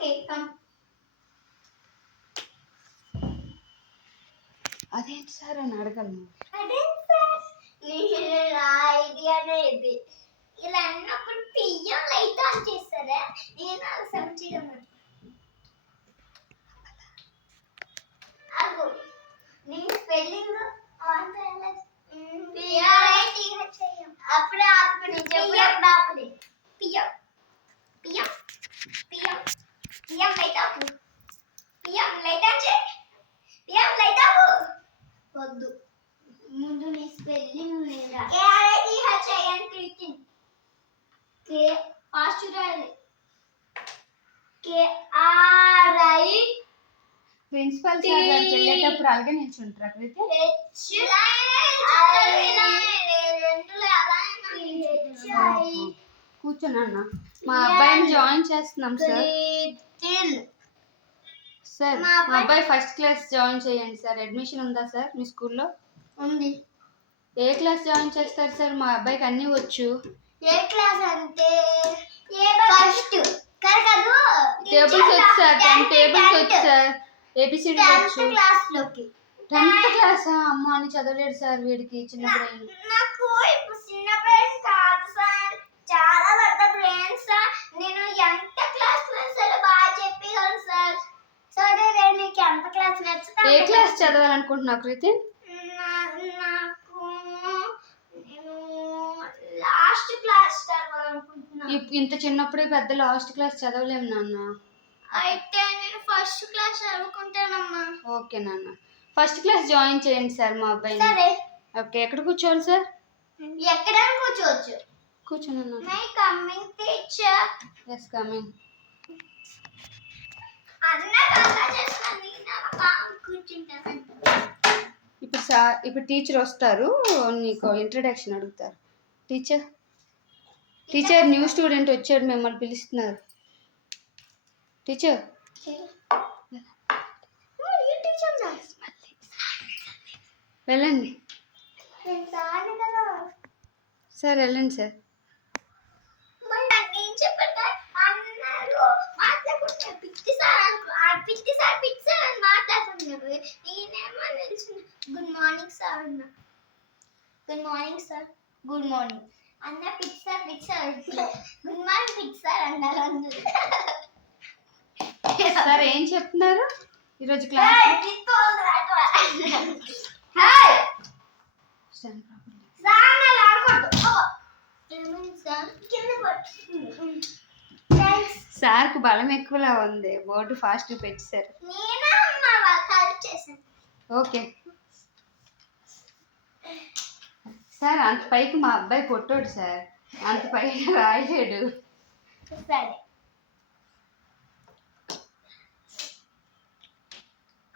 Okay come అదేంటి sir అని అడగలను. అదే సార్ నేను ఐడియానే ఇది ఇలా అన్నప్పుడు పియ్యం లైట్ ఆన్ చేస్తారా? నేను అలా అగు నేను స్పెల్లింగ్ ఆన్ అప్పుడు అప్పుడు చెప్పినప్పుడు ఆపది పియ్యం పియ్యం పియ్యం పియ్యం లైట్ ఆపు పియ్యం లైట్ ఆన్ చేయి పియ్యం లైట్ ఆపు వద్దు ముందు నీ స్పెల్లింగ్ లేదా ఏఐడిహెచ్ఐఎన్ క్రికెట్ కే ఫాస్ట్ రాయాలి K R I principal sir గారికి వెళ్ళేటప్పుడు అలాగే నిల్చుంటారు అక్కడైతే హెచ్ కూర్చొని అన్న. మా అబ్బాయిని జాయిన్ చేస్తున్నాం సార్. సార్ మా అబ్బాయి ఫస్ట్ క్లాస్ జాయిన్ చేయండి సార్. అడ్మిషన్ ఉందా సార్ మీ స్కూల్లో? ఉంది. ఏ క్లాస్ జాయిన్ చేస్తారు సార్? మా అబ్బాయికి అన్నీ వచ్చు. ఏ క్లాస్ అంటే? ఫస్ట్. కాదు టేబుల్స్ వచ్చు? సార్ టెన్ టేబుల్స్ వచ్చు? సార్ ఏబిసిడి వచ్చు. క్లాస్లోకి టెన్త్ క్లాసా? అమ్మ అని చదవలేడు సార్ వీడికి చిన్న బ్రెయిన్ నాకు ఇప్పుడు చిన్న బ్రెయిన్ కాదు సార్. చాలా పెద్ద బ్రెయిన్ సార్. నేను ఎంత క్లాస్ సరే బాగా చెప్పగలను సార్. సరే రేపు నీకు ఎంత క్లాస్ నచ్చుతా ఏ క్లాస్ చదవాలనుకుంటున్నావు కృతి నాకు నేను లాస్ట్ క్లాస్ చదవాలనుకుంటున్నాను ఇప్- ఇంత చిన్నప్పుడే పెద్ద లాస్ట్ క్లాస్ చదవలేము నాన్న. అయితే నేను ఫస్ట్ క్లాస్ చదువుకుంటానమ్మా. ఓకే నాన్న. ఫస్ట్ క్లాస్ జాయిన్ చేయండి సార్ మా అబ్బాయిని. సరే. ఓకే ఎక్కడ కూర్చోవాలి సార్? ఎక్కడైనా కూర్చోవచ్చు. నాన్న. May coming teacher yes coming అన్న బాగా చేస్తాను నేను? అలా బాగా కూర్చుంటాను ఇప్పుడు సార్ ఇప్పుడు టీచర్ వస్తారు నీకు ఇంట్రడక్షన్ అడుగుతారు. టీచర్ టీచర్ న్యూ స్టూడెంట్ వచ్చాడు మిమ్మల్ని పిలుస్తున్నారు. టీచర్. వెళ్ళండి. సార్ వెళ్ళండి సార్. సార్ అనుకో అని నేనేమో గుడ్ మార్నింగ్ సార్ అన్న good morning sir good morning అన్న పిచ్చి సార్ పిచ్చి సార్ గుడ్ మార్నింగ్ పిచ్చి సార్ అన్నారు అందరూ సార్ ఏం చెప్తున్నారు ఈరోజు క్లాస్! సార్ సార్ పట్టు. సార్కు బలం ఎక్కువలా ఉంది. బోర్డు ఫాస్ట్ పెట్టేశారు హెల్ప్ చేశాను. ఓకే. సార్ అంత పైకి మా అబ్బాయి కొట్టాడు సార్. అంత పైకి రాయలేడు. సరే.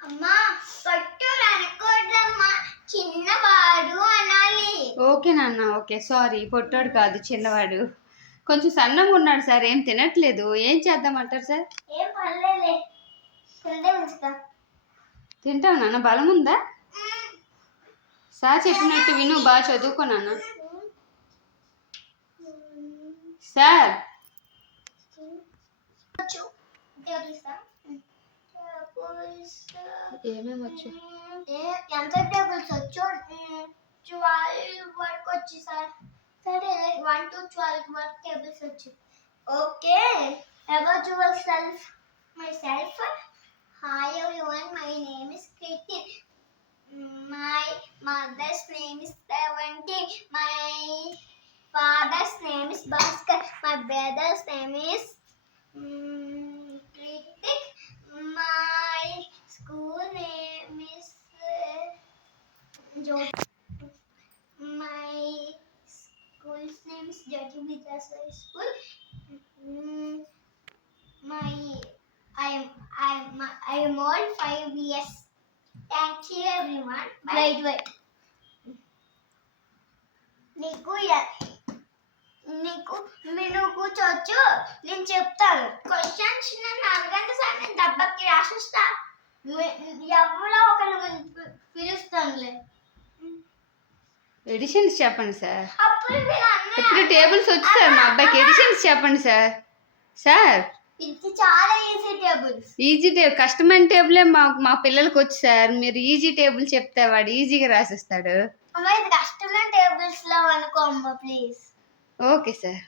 అమ్మా పట్టు అనకూడదమ్మా చిన్నవాడు అనాలి. ఓకే నాన్న ఓకే. సారీ పొట్టాడు కాదు చిన్నవాడు. కొంచెం సన్నంగా ఉన్నాడు సార్ ఏం తినట్లేదు. ఏం చేద్దామంటారు సార్? ఏం ఉంచుతా. తింటావు నాన్న బలం ఉందా? సార్ చెప్పినట్టు విను బాగా చదువుకో నాన్న. సార్. ఏమేమి వచ్చు? ఏ ఎంత టేబుల్స్ వచ్చు? ట్వెల్వ్ వరకు వచ్చి సార్. సరే వన్ టు ట్వెల్వ్ వరకు టేబుల్స్ వచ్చు. Okay about yourself myself hi everyone my name is Keerthi Mother's name is Seventy. My father's name is Bhaskar. My brother's name is um, My school name is uh, Jyoti. My school's name is Jyoti Vidyasari School. Mm, my I am I am I am all five years Thank you everyone. Graduate. నీకు ఎ- నీకు మీరు కూర్చోవచ్చు. నేను చెప్తాను. Questions నన్ను అడగండి sir నేను దెబ్బకి రాసిస్తా. ఎవరో ఒకరు పి- పిలుస్తానులే. ఎడిషన్స్ చెప్పండి సార్. ఇప్పుడు టేబుల్స్ వచ్చు సార్ మా అబ్బాయికి ఎడిషన్స్ చెప్పండి sir. Sir. Easy tables easy table కష్టమైన టేబులే మా మా పిల్లలకి వచ్చు సార్. మీరు ఈజీ టేబుల్ చెప్తే వాడు ఈజీగా రాసిస్తాడు. కష్టమైన టేబుల్స్లో అనుకో అమ్మ ప్లీజ్ ఓకే సార్.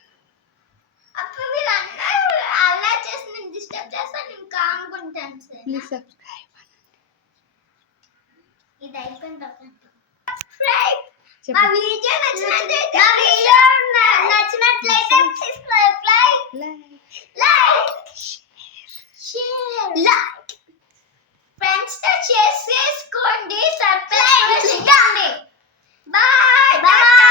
అప్పుడు మీరు అందరూ అలా చేసి నేను డిస్టర్బ్ చేస్తాను నేను కానుకుంటాను సార్. ప్లీజ్ సబ్స్క్రైబ్ ఇది అయిపోయిన తర్వాత ఫ్రెండ్స్తో చేసేసుకోండి సబ్స్క్రైబ్ చేసుకోండి బాయ్ బాయ్